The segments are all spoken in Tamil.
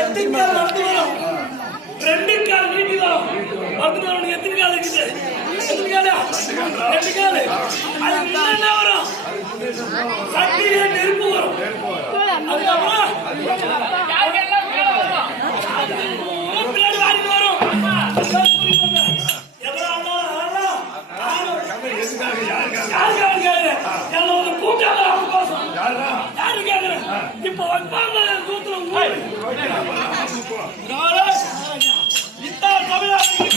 எட்டு கால் நடந்து வரும். ரெண்டு கால் நீட்டி வரும். அவனுக்கு எத்தனை கால் இருக்குது? எத்தனை ரெண்டு அதுக்கு என்ன வரும்? சட்டியில நெருப்பு வரும். அதுக்கப்புறம் யாரு கேக்குறேன்? இப்ப வைப்பாங்க. நாளை இத்தான் தமிழ்நாட்டில்.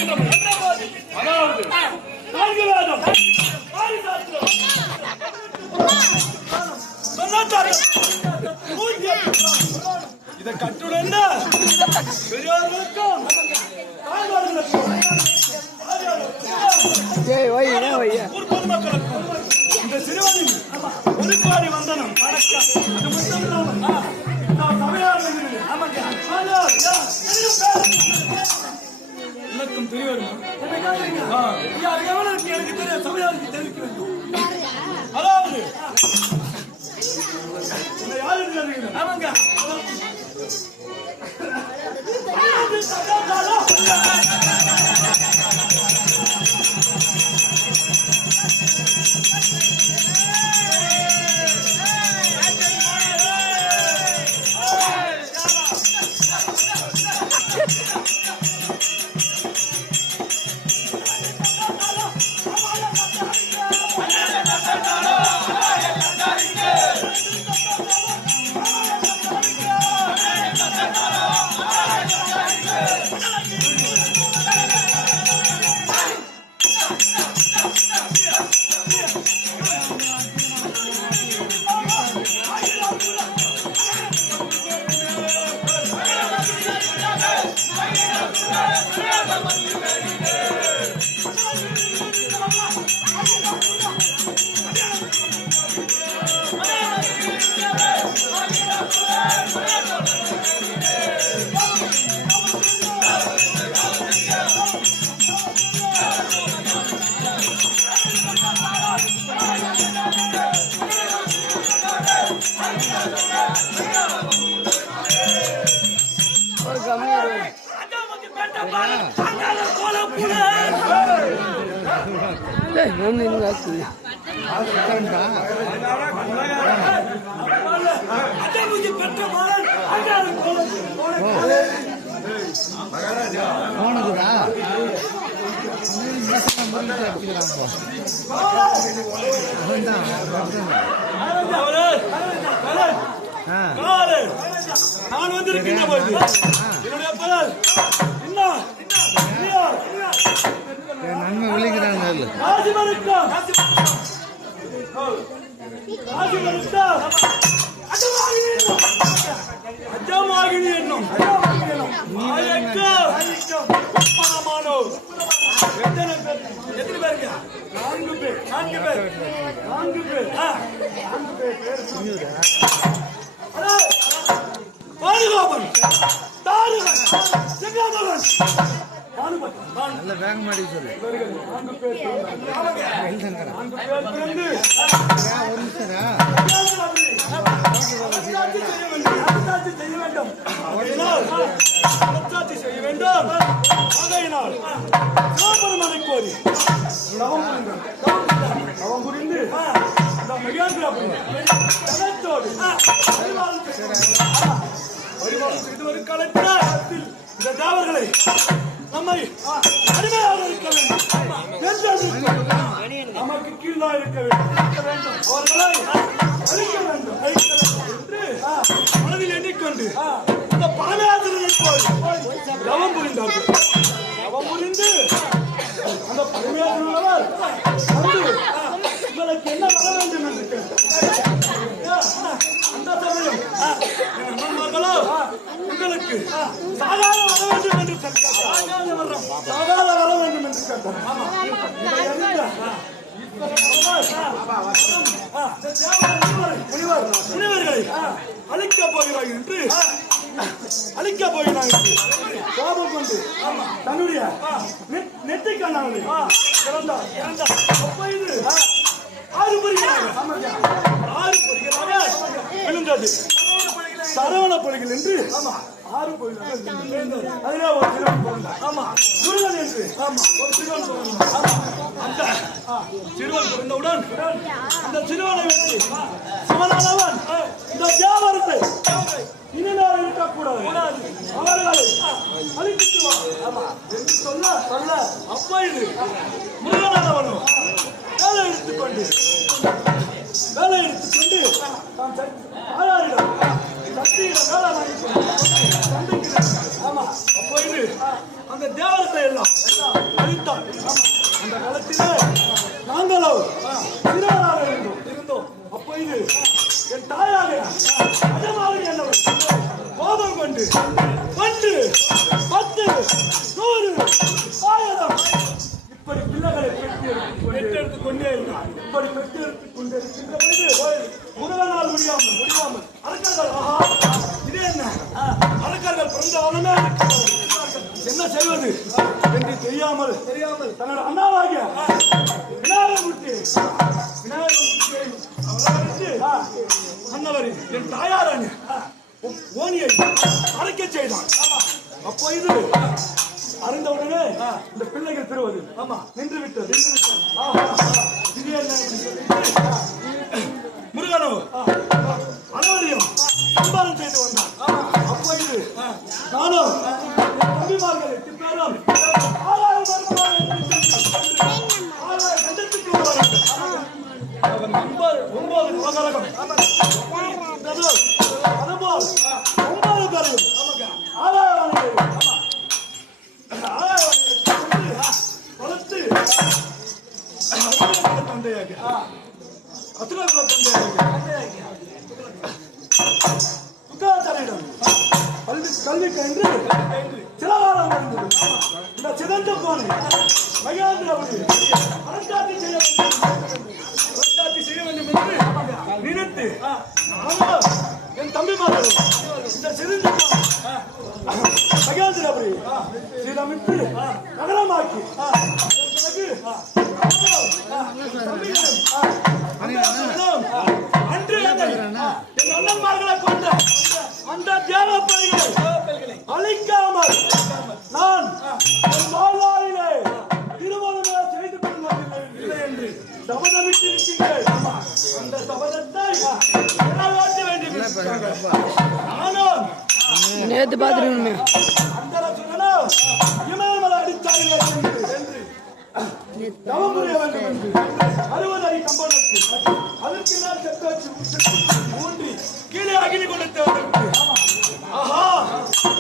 இதை கட்டுடன் பெரியோர்களுக்கும் தாய்மார்களுக்கும் ஊர் பொதுமக்களுக்கும் இந்த சிறுவனின் ஒளிப்பாடி வந்தனம். வணக்கம். அது மட்டும் நான் தமிழ்நாடு ஆமாங்க. எனக்கும் தெரிய வரும் அது எவ்வளவு எனக்கு தெரியும் தமிழ்நாடுக்கு தெரிவிக்க வேண்டும் அதாவது? ஆமாங்க Yeah. பெற்ற மகன் அஜாது போனதுடா நான் வந்திருக்கின்ற என்னுடைய நன்மை விழிக்கிறாங்க? நேரில் ராசிமருக்கம் நான்கு பேர் நான்கு பேர் நான்கு பேர் நான்கு பேர் பாதுகாவன் தாருகன் சிங்காதவன் நல்ல வேக மாடி சொல்லு நான்கு பேர் ஒரு நிமிஷம்டா அரசாட்சி செய்ய வேண்டும் ஆகையினால் அரசாட்சி கோரி புரிந்து இந்த மகிழாந்திராபுரி ஜனத்தோடு இந்த தாவர்களை நம்மை அடிமையாக இருக்க வேண்டும். நமக்கு கீழா இருக்க வேண்டும். அவர்களை அழிக்க வேண்டும். அழிக்க வேண்டும் என்று மனதில் எண்ணிக்கொண்டு இந்த பரமேஸ்வரனை போய் தவம் புரிந்தார்கள். தவம் புரிந்து அந்த பரமேஸ்வரர் வந்து உங்களுக்கு என்ன வர வேண்டும் என்று கேட்டார். அந்த சமயம் மகளோ உங்களுக்கு சாகாத வர வேண்டும் என்று கேட்டார். சாகாத வர வேண்டும் என்று கேட்டார் முனிவர்களை அழிக்க போகிறாய் என்று அழிக்க போகிறாய் என்று கோபம் கொண்டு தன்னுடைய நெத்தி நெற்றிக் கண்ணாடி திறந்தார் ஆறு புரிகிறார் ஆறு புரிகிறார் விழுந்தது சரவண பொழிகள் என்று ஆமா. ஆறு இருந்தது. அதிலே ஒரு சிறுவன் ஆமா. முருகன் என்று. ஆமா. ஒரு சிறுவன் அந்த சிறுவன் பிறந்தவுடன் அந்த சிறுவனை வைத்து சிவனானவன் இந்த வியாபாரத்தை இனிமேல் இருக்கக்கூடாது. அவர்களை அழித்து வா ஆமா. என்று சொல்ல சொல்ல அப்பா இது முருகனானவனும் வேலை எடுத்துக்கொண்டு வேலை எடுத்துக்கொண்டு தாம் தாயாரிடம் ஆமா அந்த தேவத்தை எல்லாம் அழித்தான் அந்த காலத்திலே நாங்களோ சிறுவராக இருந்தோம் இருந்தோம் அப்போ இது என் தாயாக அதமாக என்னவன் கோபம் கொண்டு பண்டு பத்து நூறு ஆயிரம் இப்படி பிள்ளைகளை பெற்று பெற்றெடுத்துக் கொண்டே இருந்தார் இப்படி பெற்றெடுத்துக் கொண்டே இருக்கின்ற முருகனால் முடியாமல் முடியாமல் அரக்கர்கள் ஆஹா இது என்ன? அரக்கர்கள் பிறந்தவனமே என்ன செய்வது? என்று தெரியாமல் தெரியாமல். தன்னோட அண்ணாவாகிய விநாயகமூர்த்தி விநாயகமூர்த்தியை அவரவருக்கு அன்னவரி என் தாயாரான ஓனியை அரைக்க செய்தான் அப்போ இது அறிந்தவுடனே இந்த பிள்ளைகள் பெறுவது. ஆமா. நின்று விட்டது. நின்று விட்டது. ஆஹா, இது என்ன என்று சொல்லிட்டு, முருகனோ அனைவரையும் சம்பாதம் செய்து வந்தான் அப்போ இது நானும் தம்பிமார்கள் பேரும் ஆறாயிரம் வருமானம் தந்தையாக அசுரகுல தந்தையாக சுக்காச்சாரியிடம் கல்வி கல்வி கன்று சிலகாலம் இருந்தது இந்த சிதந்த போனை மகேந்திரபதி அரசாட்சி செய்ய அரசாட்சி செய்ய வேண்டும் என்று நினைத்து நானும் என் தம்பிமார்கள் இந்த சிறந்த மகேந்திரபுரி சீரமிட்டு நகரமாக்கி அன்று அண்ணன்மார்களை கொண்ட அந்த தியாக அழிக்காமல் நான் என் வாழ்நாளிலே செய்து கொள்வதில்லை என்று. சபதமிட்டு இருக்கின்றேன் அந்த சபதத்தை நிறைவேற்ற வேண்டும் நானும் நேத்து பாத்துருக்கணுமே அந்த இமயமலை அடித்தார்கள் தவம் புரிய வேண்டும் என்று அறுபது அடி கம்பனத்து அதற்கு மேல் செத்து ஊன்றி கீழே அகிலி கொடுத்தவருக்கு ஆஹா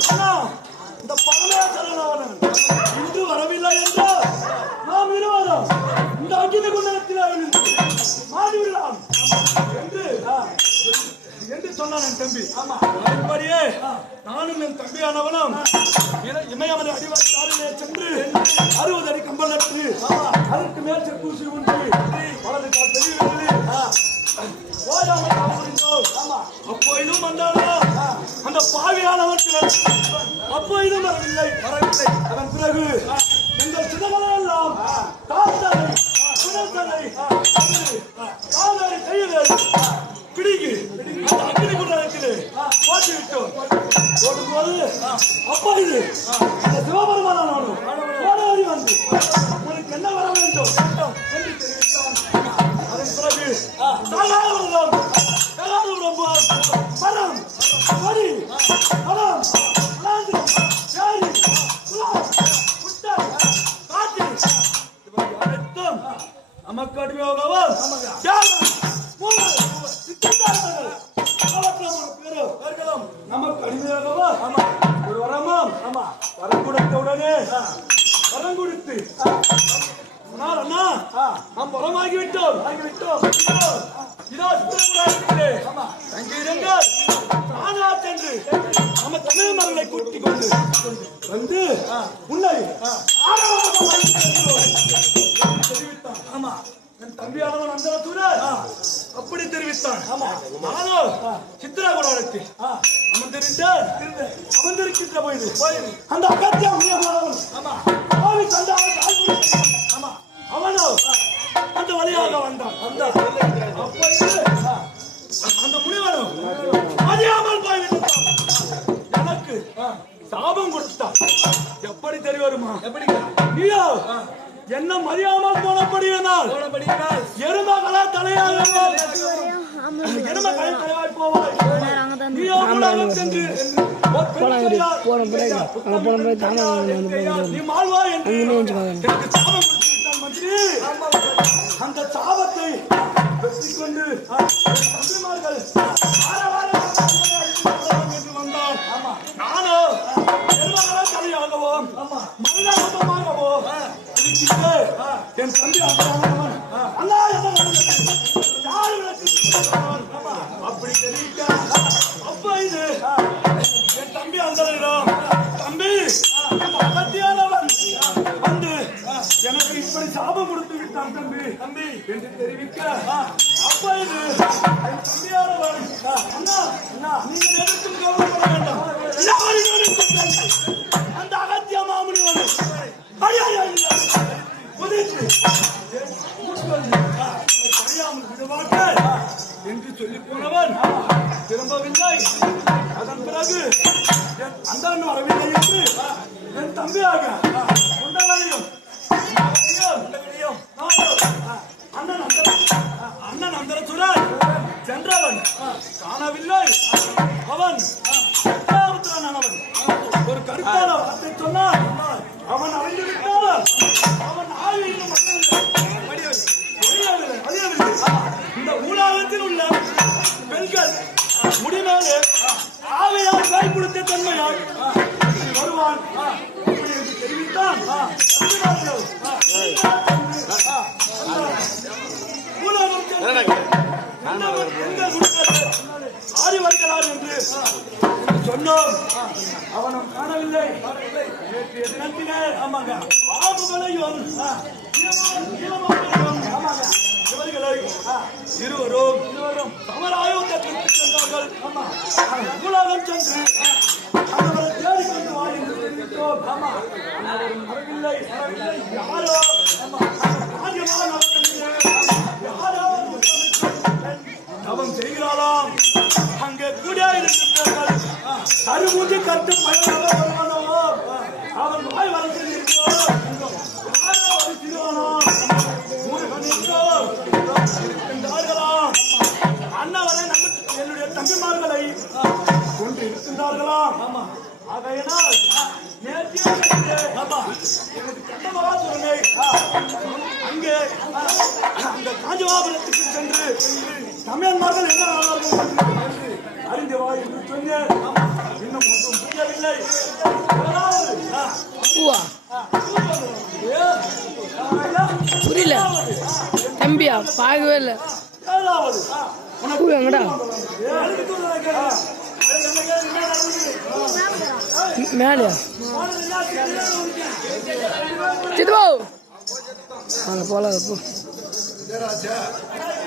அண்ணா இந்த பரமேஸ்வரனவன் இன்று வரவில்லை என்றால் நாம் இருவரும் இந்த அகிலி குண்டலத்தில் விழுந்து சொன்னான் என் தம்பி. அதன்படியே நானும் என் தம்பியானவனும் இர- இமயமலை அடிவாரிலே சென்று அறுபது அடி கம்பல் நட்டு அதற்கு மேல் செப்பூசி உண்டு வலது கால் தெரியவில்லை ஓயாமல் நாம் புரிந்தோம் அப்போ இதுவும் வந்தானா? அந்த பாவியானவன் சிலர் அப்போ இதுவும் வரவில்லை. வரவில்லை. அதன் பிறகு எங்கள் சிதமலை எல்லாம் காத்தலை புனத்தலை காலை கையிலே பிடிக்கு அந்த அக்னி குண்டலத்திலே போட்டு விட்டோம் போடும்போது அப்பா இது. அந்த சிவபெருமானானவனும் ஓடோடி வந்து. உனக்கு என்ன வர வேண்டும்? என்று தெரிவித்தான். அதன் பிறகு சகாதபுரம் சகாதபுரம் மரம் கொடி மரம் மலாந்திரம் சேரி இவை அனைத்தும் நமக்கு ஆகிவிட்டோம் இதோ, இதோ சித்திரகுடாரத்திலே தங்கியிருங்கள் சென்று நம்ம தமிழ் மகளை கூட்டிக் கொண்டு வந்து உன்னை தெரிவித்தான் ஆமா. என் தம்பியானவன் அந்த தூரர் அப்படி தெரிவித்தான் ஆமா. நானும் சித்திரகுடாரத்தில் அமர்ந்திருந்தேன் அமர்ந்திருக்கின்ற பொழுது அந்த அகத்திய ஆமா பாவி தந்தை ஆமா அவனோ அந்த வழியாக வந்தான். அந்த முனிவனும் அறியாமல் எனக்கு சாபம் கொடுத்தான். எப்படி தெரிய வருமா எப்படி என்ன மறியாமல் போனபடியினால் எருமகளா தலையாக எருமகளை தலைவாய் போவாய். நீயோ உலகம் சென்று போன பிறகு போன பிறகு தானே நீ மாழ்வா என்று சாபம் கொடுத்து விட்டான் அந்த சாபத்தை வெற்றி கொண்டு தம்பிமார்கள் வார வாரம் என்று வந்தான் நானோ எருமகளா தலையாகவோ என் தம்பி அந்தவன் அண்ணா அப்படி தெரிவிக்க அப்ப இது என் தம்பி அந்தரிடம் தம்பி இந்த எனக்கு இப்படி சாபம் கொடுத்து விட்டான் தம்பி. தம்பி. என்று தெரிவிக்க அப்ப இது. தம்பியானவன் அண்ணா அண்ணா நீங்க எதுக்கும் கவலைப்பட வேண்டாம். அந்த அகத்திய அடியாயா இல்லை. குதித்து தெரியாமல் விடுவார்கள். என்று சொல்லி போனவன் திரும்பவில்லை. அதன் பிறகு என் வரவில்லை என்று என் தம்பியாக சென்றவன். காணவில்லை. அவன் அவன். ஒரு கருத்தான வார்த்தை சொன்னான் அவன் அறிந்து விட்டான் அவன் ஆயுள் இந்த ஊடகத்தில் உள்ள பெண்கள் முடிமேலே ஆவையால் பயப்படுத்த தன்மையால் சொன்னோம் அவனும் காணவில்லை. நேற்றைய ஆமாங்க. பாபுகளையும் ஆமாங்க. இருவரும் இருவரும் சமராயுதத்திற்கு சென்றார்கள். ஆமா. உலகம் சென்று அவரை தேடிக்கொண்டு வா என்று தெரிவித்தோம் ஆமா வரவில்லை வரவில்லை. யாரோ ஆமா. யாரோ தவம் அங்கே கூட இருக்கிறார்கள் கருமூஞ்சி கட்டு பயனாக அவன் வாய் வளர்த்து அண்ணாவரை என்னுடைய தம்பிமார்களை கொண்டு இருக்கின்றார்களாம் ஆமா. ஆகையினால் அங்கே அந்த காஞ்சிவாபுரத்துக்கு சென்று தமிழன்மார்கள் என்ன ஆனார்கள்? என்று அறிந்து வா என்று சொன்னேன் இன்னும் ஒன்றும் புரியவில்லை. புரியல. தம்பியா? பார்க்கவே இல்லை. ஏதாவது, ஆ, பூ எங்கடா?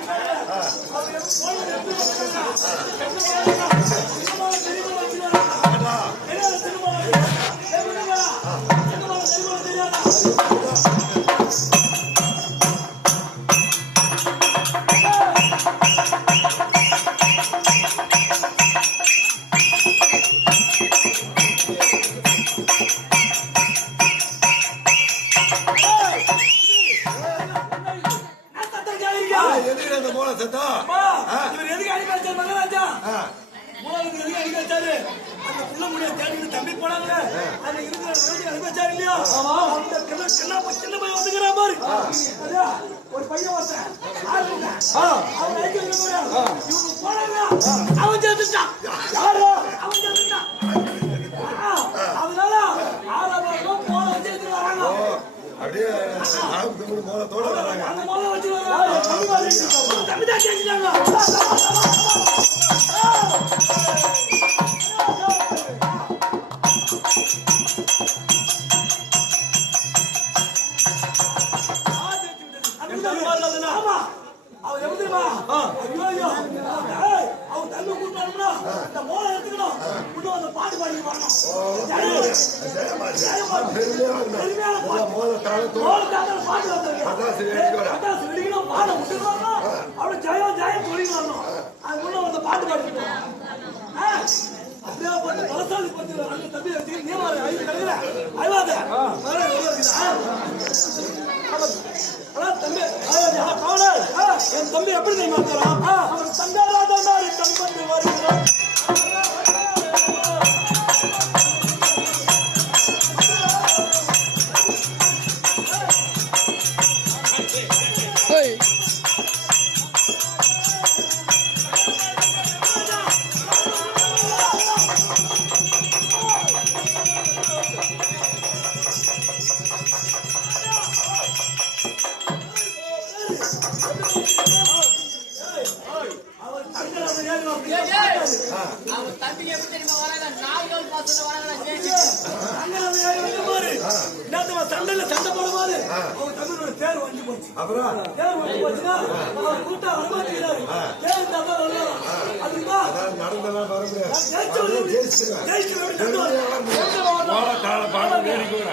என்ன கேளு, என்ன வச்சாரு இல்லையா? அந்த சின்ன பை- சின்ன பையன் வந்துக்கிறான் பாரு. ஒரு பையன் ஆளுங்க. அவன். இவங்க போனாங்க, அவன் செத்துட்டான். யாரு? அவன் செத்துட்டான். ஆ, அதனால ஆறாவது வருஷம் போன வச்சு எடுத்துட்டு வராங்க. அப்படியே வராங்க அந்த முதல்ல வச்சு வராங்க. கேட்டுட்டாங்க. ஐயோ அவன் தள்ளி கூட்டாருன்னா அந்த மோளம் எடுத்துக்கணும் இன்னும் அந்த பாடு பாடி வரணும் பாட்டு வந்திருக்கணும் பாட விட்டுக்கணும்னா அவன் ஜயம் ஜயம் சொல்லி வரணும் அது முன்ன அந்த பாட்டு பாடிக்கணும் அப்படியே பட்டு பலசாலி பத்தி தம்பி நீ ஐந்து கிடைக்கிற அழிவாத என் தம்பி எப்படி தெரியுமா அவருக்கு தந்தாரா அப்புறம் கூட்டா வரமாட்டேங்கிறாரு ஏன்